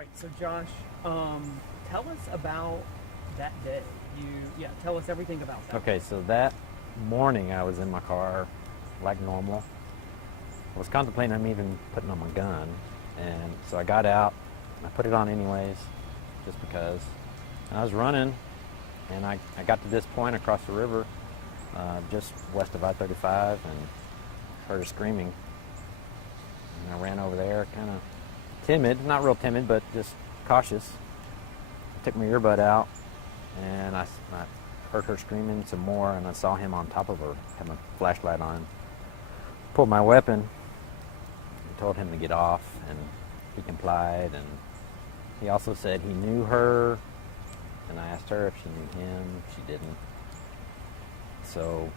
right, so Josh, tell us about that day. Tell us everything about that. Okay, so that morning I was in my car like normal. I was contemplating on even putting on my gun, and so I got out and I put it on anyways, just because. And I was running, and I got to this point across the river, just west of I-35, and heard her screaming. And I ran over there, kind of timid, not real timid, but just cautious. Took my earbud out, and I heard her screaming some more, and I saw him on top of her, had my flashlight on. Pulled my weapon, and told him to get off, and he complied, and he also said he knew her, and I asked her if she knew him. She didn't. So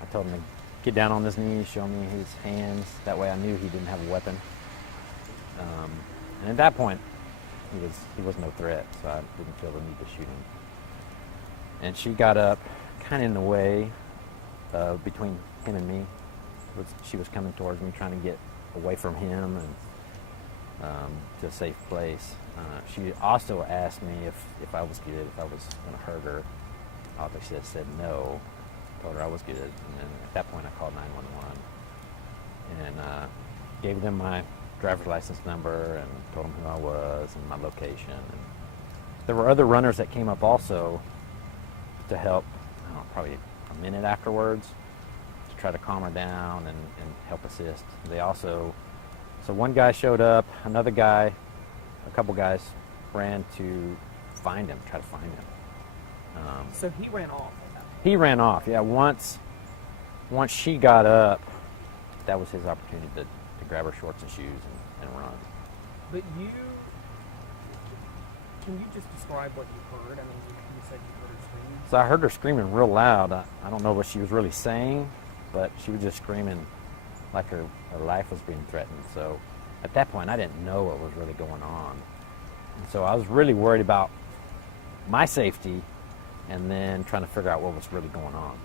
I told him to get down on his knees, show me his hands. That way I knew he didn't have a weapon. And at that point, he was no threat, so I didn't feel the need to shoot him. And she got up, kind of in the way between him and me. She was coming towards me, trying to get away from him and to a safe place. She also asked me if I was good, if I was going to hurt her. Obviously, I said no. Told her I was good, and then at that point, I called 911 and gave them my driver's license number and told them who I was and my location. And there were other runners that came up also to help, I don't know, probably a minute afterwards, to try to calm her down and help assist. They also, so one guy showed up, another guy, a couple guys ran to find him, try to find him. So he ran off. He ran off, yeah. Once she got up, that was his opportunity to grab her shorts and shoes and run. But can you just describe what you heard? I mean, you said you heard her screaming. So I heard her screaming real loud. I don't know what she was really saying, but she was just screaming like her life was being threatened. So at that point, I didn't know what was really going on. And so I was really worried about my safety and then trying to figure out what was really going on.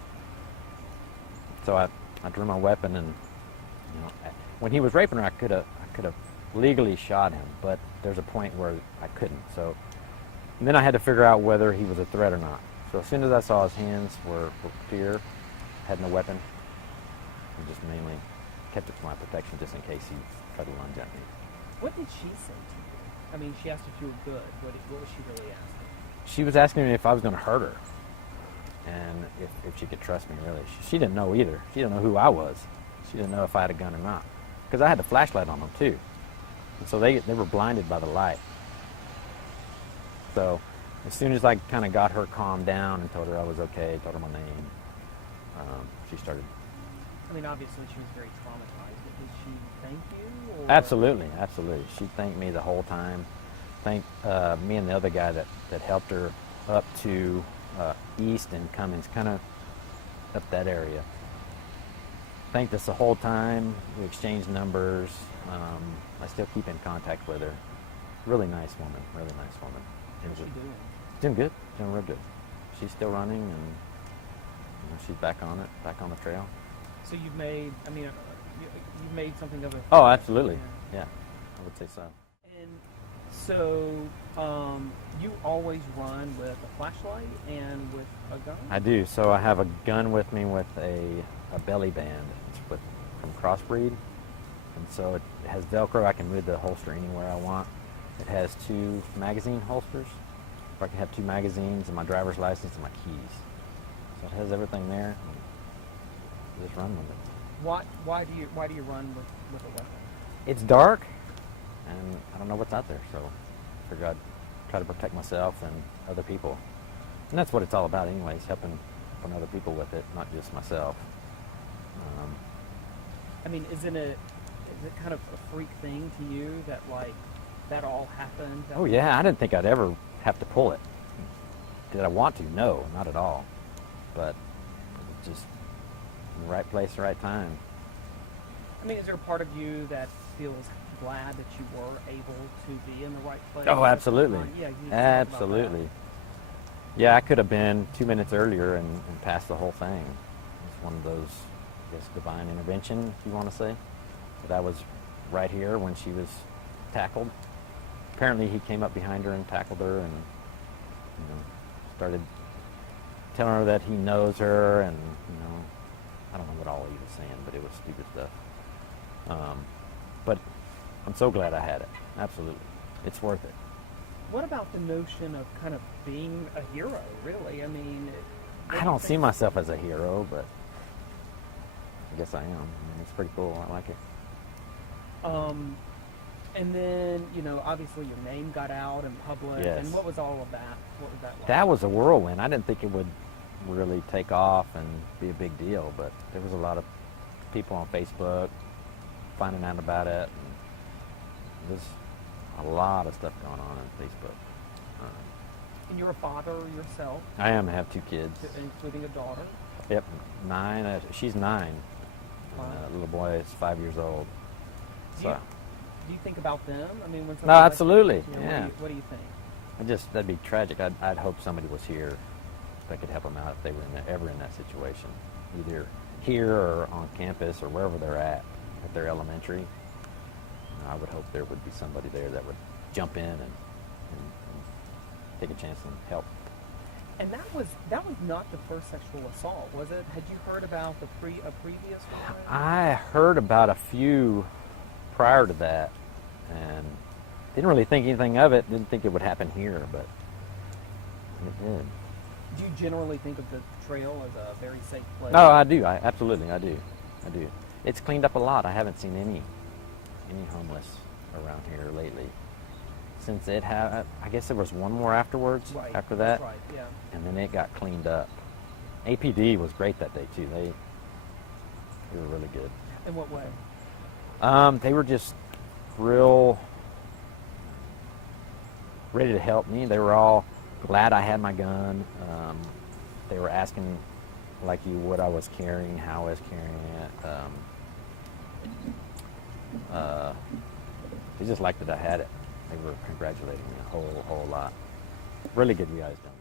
So I drew my weapon, and when he was raping her, I could have legally shot him, but there's a point where I couldn't. So and then I had to figure out whether he was a threat or not. So as soon as I saw his hands were clear, had no weapon, I just mainly kept it for my protection just in case he tried to lunge at me. What did she say to you? I mean, she asked if you were good. What was she really asking? She was asking me if I was going to hurt her and if she could trust me, really. She didn't know either. She didn't know who I was. She didn't know if I had a gun or not, because I had the flashlight on them too. And so they were blinded by the light. So as soon as I kind of got her calmed down and told her I was okay, told her my name, she started. I mean, obviously she was very traumatized, but did she thank you? Or? Absolutely. She thanked me the whole time. Thanked me and the other guy that helped her up to East and Cummings, kind of up that area. Thanked us the whole time. We exchanged numbers. I still keep in contact with her. Really nice woman. How's she doing? Doing good. Doing real good. She's still running, and she's back on the trail. So you've made something of it. Oh, absolutely. Yeah, I would say so. And so you always run with a flashlight and with a gun? I do. So I have a gun with me with a belly band. It's from Crossbreed. And so it has Velcro. I can move the holster anywhere I want. It has 2 magazine holsters. I can have 2 magazines and my driver's license and my keys. So it has everything there. And just run with it. Why do you run with a weapon? It's dark, and I don't know what's out there. So I figured I'd try to protect myself and other people. And that's what it's all about anyways, helping other people with it, not just myself. I mean, is it kind of a freak thing to you that that all happened? Oh yeah, I didn't think I'd ever have to pull it. Did I want to? No, not at all. But just in the right place, the right time. I mean, is there a part of you that feels glad that you were able to be in the right place? Oh, absolutely. Yeah, absolutely. Yeah, I could have been 2 minutes earlier and passed the whole thing. It's one of those, I guess, divine intervention, if you want to say. But I was right here when she was tackled. apparently he came up behind her and tackled her and started telling her that he knows her, and I don't know what all he was saying, but it was stupid stuff. But I'm so glad I had it. Absolutely, it's worth it. What about the notion of kind of being a hero? Really, I mean, I don't see myself as a hero, but I guess I am. I mean, it's pretty cool. I like it. And then, obviously your name got out in public. Yes. And what was all of that? What was that like? That was a whirlwind. I didn't think it would really take off and be a big deal, but there was a lot of people on Facebook finding out about it. And there's a lot of stuff going on Facebook. And you're a father yourself, I am. I have 2 kids. including a daughter. Yep, 9. She's 9. Wow. And the little boy is 5 years old. So. Do you think about them? I mean, when No, absolutely. Yeah. What do you think? That'd be tragic. I'd hope somebody was here that could help them out if they were ever in that situation, either here or on campus or wherever they're at. If they're elementary, I would hope there would be somebody there that would jump in and take a chance and help. And that was not the first sexual assault, was it? Had you heard about a previous one? I heard about a few prior to that, and didn't really think anything of it. Didn't think it would happen here, but it did. Do you generally think of the trail as a very safe place? No, I do. Absolutely, I do. It's cleaned up a lot. I haven't seen any homeless around here lately. Since it had, I guess there was one more afterwards. Right, after that, that's right, yeah. and then it got cleaned up. APD was great that day too. They were really good. In what way? They were just real ready to help me. They were all glad I had my gun. They were asking, like you, what I was carrying, how I was carrying it. They just liked that I had it. They were congratulating me a whole lot. Really good you guys done.